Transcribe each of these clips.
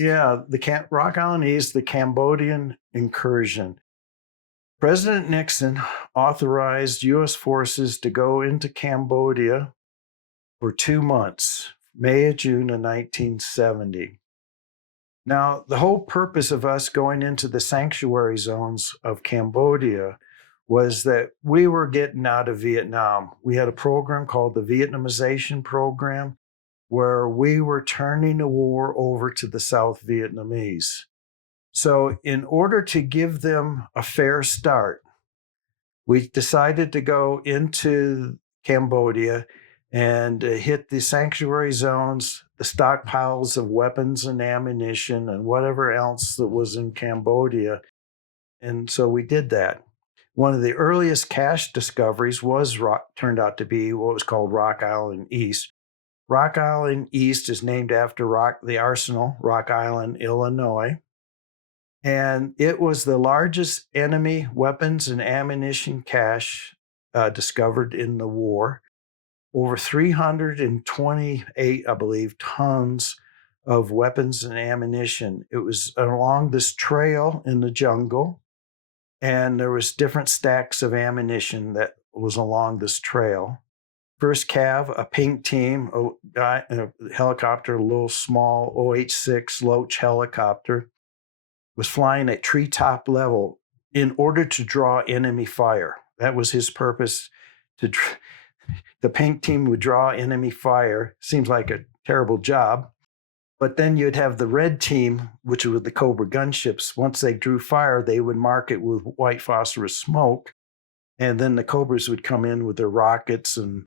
Yeah, Rock Island East, the Cambodian Incursion. President Nixon authorized U.S. forces to go into Cambodia for 2 months, May and June of 1970. Now, the whole purpose of us going into the sanctuary zones of Cambodia was that we were getting out of Vietnam. We had a program called the Vietnamization Program, where we were turning the war over to the South Vietnamese. So, in order to give them a fair start, we decided to go into Cambodia and hit the sanctuary zones, the stockpiles of weapons and ammunition and whatever else that was in Cambodia. And so we did that. One of the earliest cache discoveries turned out to be what was called Rock Island East. Rock Island East is named after the arsenal, Rock Island, Illinois. And it was the largest enemy weapons and ammunition cache discovered in the war. Over 328, I believe, tons of weapons and ammunition. It was along this trail in the jungle, and there was different stacks of ammunition that was along this trail. First Cav, a pink team, a helicopter, a little small OH-6 Loach helicopter, was flying at treetop level in order to draw enemy fire. That was his purpose. The pink team would draw enemy fire. Seems like a terrible job. But then you'd have the red team, which were the Cobra gunships. Once they drew fire, they would mark it with white phosphorus smoke. And then the Cobras would come in with their rockets and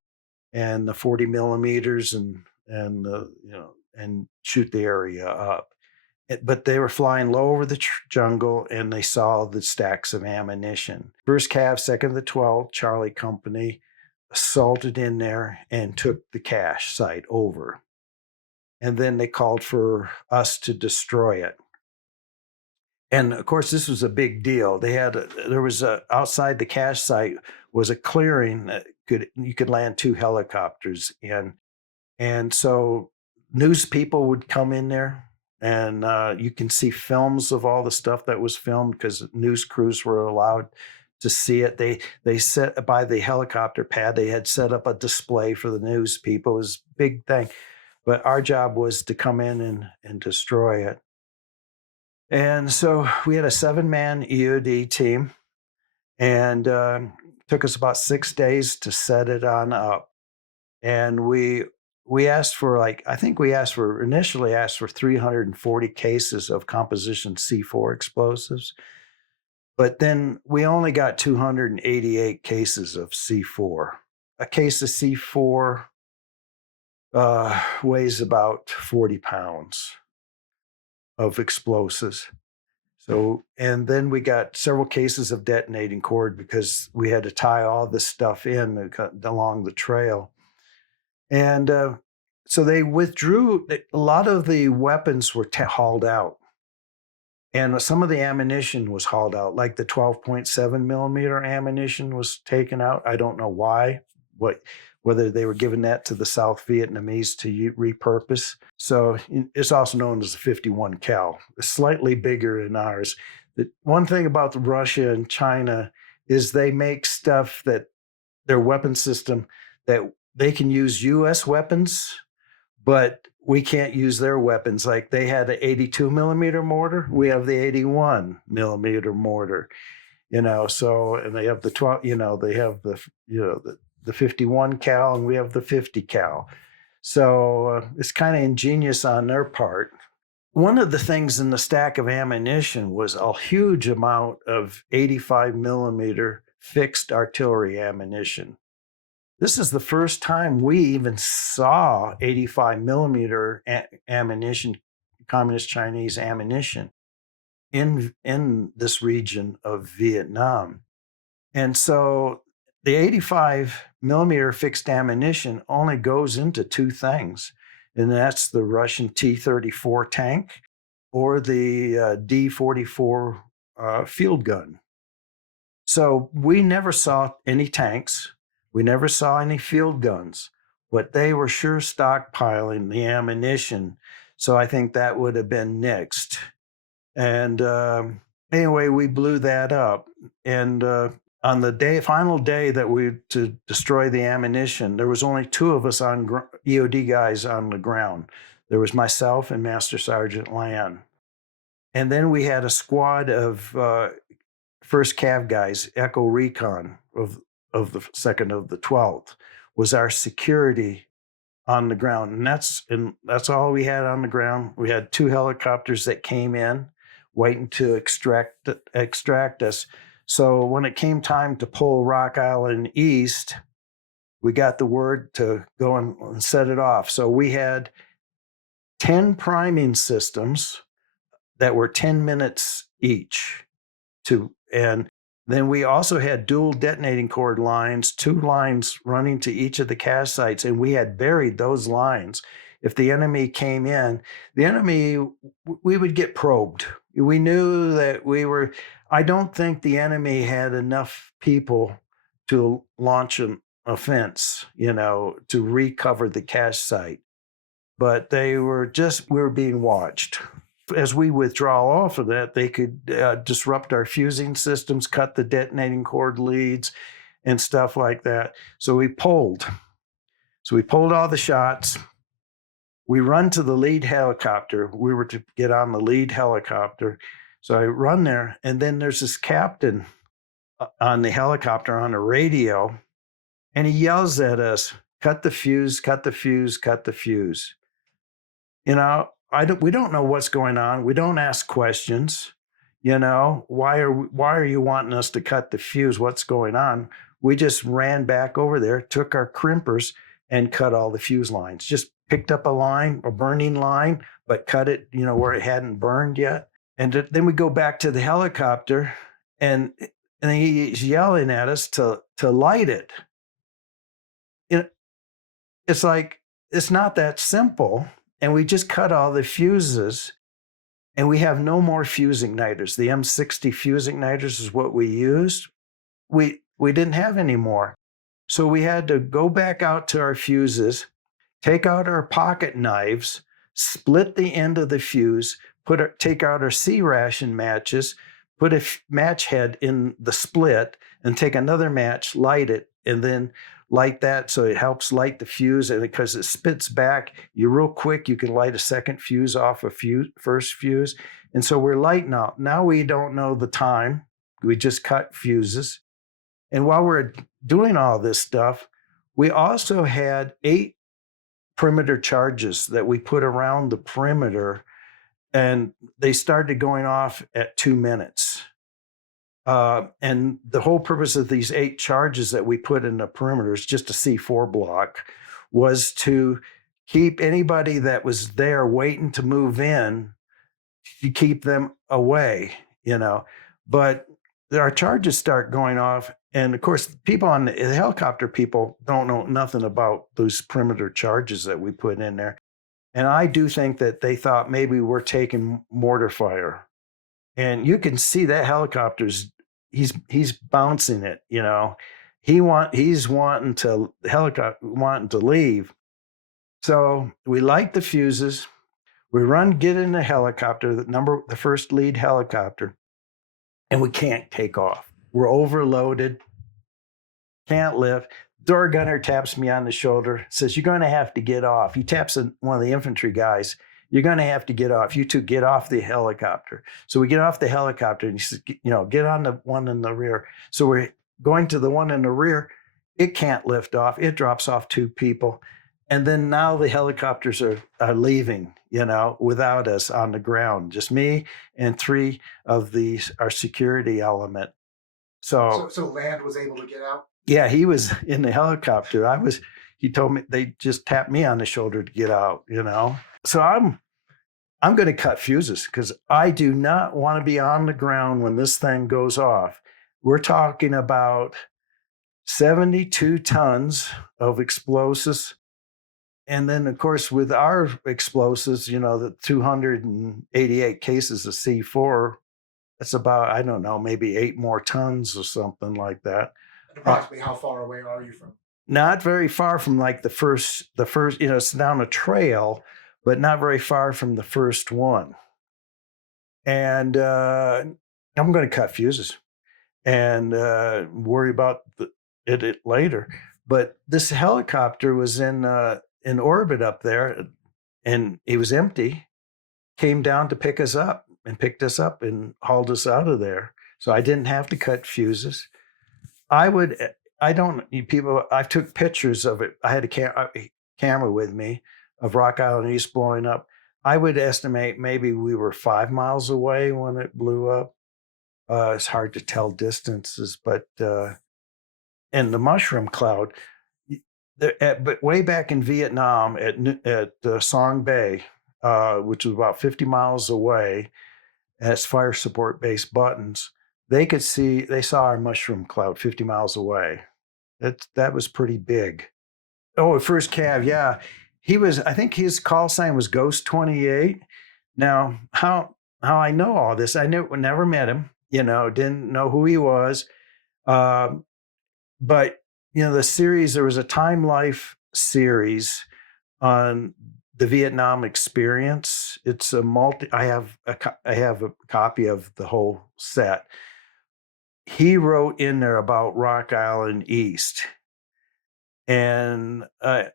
the 40 millimeters and shoot the area up. But they were flying low over the jungle, and they saw the stacks of ammunition. First Cav, 2nd of the 12th Charlie Company assaulted in there and took the cache site over. And then they called for us to destroy it. And of course, this was a big deal. Outside the cache site was a clearing that you could land 2 helicopters in. And so news people would come in there. And you can see films of all the stuff that was filmed because news crews were allowed to see it. They set by the helicopter pad, they had set up a display for the news people. It was a big thing. But our job was to come in and destroy it. And so we had a 7-man EOD team, and took us about 6 days to set it on up. And we asked for initially asked for 340 cases of composition C4 explosives, but then we only got 288 cases of C4. A case of C4 weighs about 40 pounds of explosives. So, and then we got several cases of detonating cord because we had to tie all this stuff in along the trail. And so they withdrew. A lot of the weapons were hauled out. And some of the ammunition was hauled out, like the 12.7 millimeter ammunition was taken out. I don't know why, whether they were giving that to the South Vietnamese to repurpose. So it's also known as the 51 cal. It's slightly bigger than ours. The one thing about Russia and China is they make stuff that their weapon system that they can use U.S. weapons, but we can't use their weapons. Like they had an 82 millimeter mortar, we have the 81 millimeter mortar, so, and they have the 12, they have the 51 cal and we have the 50 cal. So it's kind of ingenious on their part. One of the things in the stack of ammunition was a huge amount of 85 millimeter fixed artillery ammunition. This is the first time we even saw 85 millimeter ammunition, Communist Chinese ammunition, in this region of Vietnam. And so the 85 millimeter fixed ammunition only goes into 2 things, and that's the Russian T-34 tank or the D-44 field gun. So we never saw any tanks. We never saw any field guns, but they were sure stockpiling the ammunition So I think that would have been next. And anyway, we blew that up. And on the final day that we to destroy the ammunition, there was only two of us EOD guys on the ground. There was myself and Master Sergeant Land. And then we had a squad of first Cav guys, Echo Recon of the 2nd of the 12th, was our security on the ground. And that's all we had on the ground. We had 2 helicopters that came in waiting to extract us. So when it came time to pull Rock Island east, we got the word to go and set it off. So we had 10 priming systems that were 10 minutes each. And then we also had dual detonating cord lines, 2 lines running to each of the cache sites, and we had buried those lines. If the enemy came in, we would get probed. We knew that I don't think the enemy had enough people to launch an offense, to recover the cache site. But we were being watched. As we withdraw off of that, they could disrupt our fusing systems, cut the detonating cord leads, and stuff like that. So we pulled all the shots. We run to the lead helicopter. We were to get on the lead helicopter. So I run there, and then there's this captain on the helicopter on the radio, and he yells at us, "Cut the fuse, cut the fuse, cut the fuse." We don't know what's going on. We don't ask questions. Why are you wanting us to cut the fuse? What's going on? We just ran back over there, took our crimpers, and cut all the fuse lines. Just picked up a burning line, but cut it, where it hadn't burned yet. And then we go back to the helicopter, and he's yelling at us to light it. It's like, it's not that simple. And we just cut all the fuses, and we have no more fuse igniters. The M60 fuse igniters is what we used. We didn't have any more. So we had to go back out to our fuses, take out our pocket knives, split the end of the fuse, take out our C ration matches, put a match head in the split, and take another match, light it, and then light that so it helps light the fuse. And because it spits back, real quick, you can light a second fuse off first fuse. And so we're lighting out. Now we don't know the time. We just cut fuses. And while we're doing all this stuff, we also had 8 perimeter charges that we put around the perimeter, and they started going off at 2 minutes. And the whole purpose of these 8 charges that we put in the perimeters, just a C4 block, was to keep anybody that was there waiting to move in, to keep them away, But our charges start going off. And of course, people on the helicopter people don't know nothing about those perimeter charges that we put in there. And I do think that they thought maybe we're taking mortar fire. And you can see that he's bouncing it, he's wanting to leave. So we light the fuses, we get in the helicopter, the first lead helicopter, and we can't take off. We're overloaded, can't lift. Door gunner taps me on the shoulder, says, "You're going to have to get off." He taps one of the infantry guys. "You're going to have to get off. You two get off the helicopter." So we get off the helicopter, and he says, "Get on the one in the rear." So we're going to the one in the rear. It can't lift off. It drops off 2 people. And then now the helicopters are leaving, without us on the ground, just me and 3 of our security element. So Land was able to get out? Yeah, he was in the helicopter. He told me, they just tapped me on the shoulder to get out, So I'm going to cut fuses because I do not want to be on the ground when this thing goes off. We're talking about 72 tons of explosives. And then, of course, with our explosives, the 288 cases of C4, that's about, I don't know, maybe 8 more tons or something like that. And approximately how far away are you from? Not very far from like the first, it's down a trail, but not very far from the first one. And I'm going to cut fuses and worry about it later. But this helicopter was in orbit up there, and it was empty. Came down to pick us up and picked us up and hauled us out of there. So I didn't have to cut fuses. I don't, people, I took pictures of it. I had a camera with me of Rock Island East blowing up. I would estimate maybe we were 5 miles away when it blew up. It's hard to tell distances, but and the mushroom cloud, but way back in Vietnam at Song Bay, which was about 50 miles away, as fire support base Buttons, they saw our mushroom cloud 50 miles away. That was pretty big. Oh, first Cav, yeah. I think his call sign was Ghost 28. Now, how I know all this, I never met him, didn't know who he was. But, the series, there was a Time Life series on the Vietnam experience. It's I have a copy of the whole set. He wrote in there about Rock Island East. And I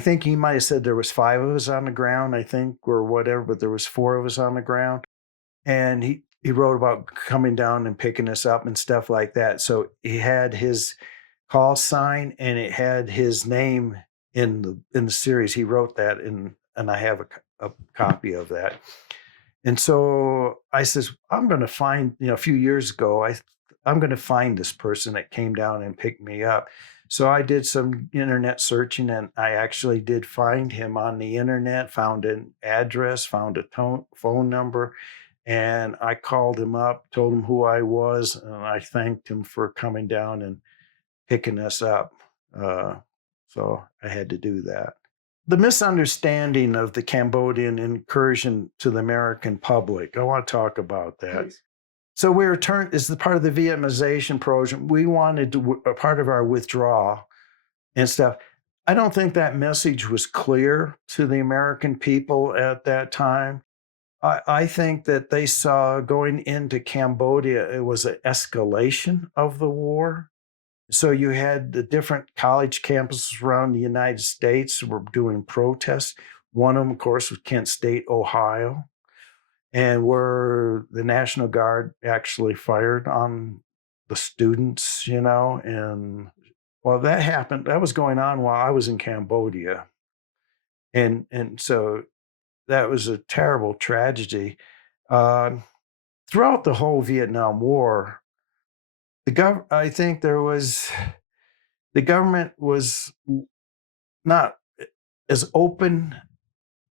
think he might have said there was 5 of us on the ground, I think, or whatever, but there was 4 of us on the ground. And he wrote about coming down and picking us up and stuff like that. So he had his call sign and it had his name in the series. He wrote that and I have a copy of that. And so I says, I'm going to find, a few years ago, I'm going to find this person that came down and picked me up. So I did some internet searching and I actually did find him on the internet, found an address, found a phone number, and I called him up, told him who I was, and I thanked him for coming down and picking us up. So I had to do that. The misunderstanding of the Cambodian incursion to the American public, I want to talk about that. Please. So we returned as the part of the Vietnamization program. We wanted to, a part of our withdrawal and stuff. I don't think that message was clear to the American people at that time. I think that they saw going into Cambodia, it was an escalation of the war. So you had the different college campuses around the United States were doing protests. One of them, of course, was Kent State, Ohio, and where the National Guard actually fired on the students, and well, that happened. That was going on while I was in Cambodia. And so that was a terrible tragedy. Throughout the whole Vietnam War, I think the government was not as open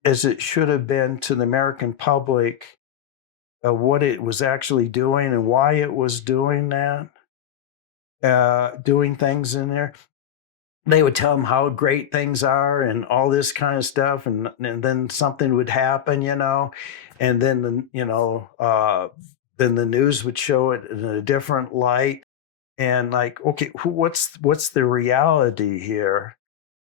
as it should have been to the American public of what it was actually doing and why it was doing that, doing things in there. They would tell them how great things are and all this kind of stuff, and then something would happen, and then then the news would show it in a different light, and like, okay, what's the reality here?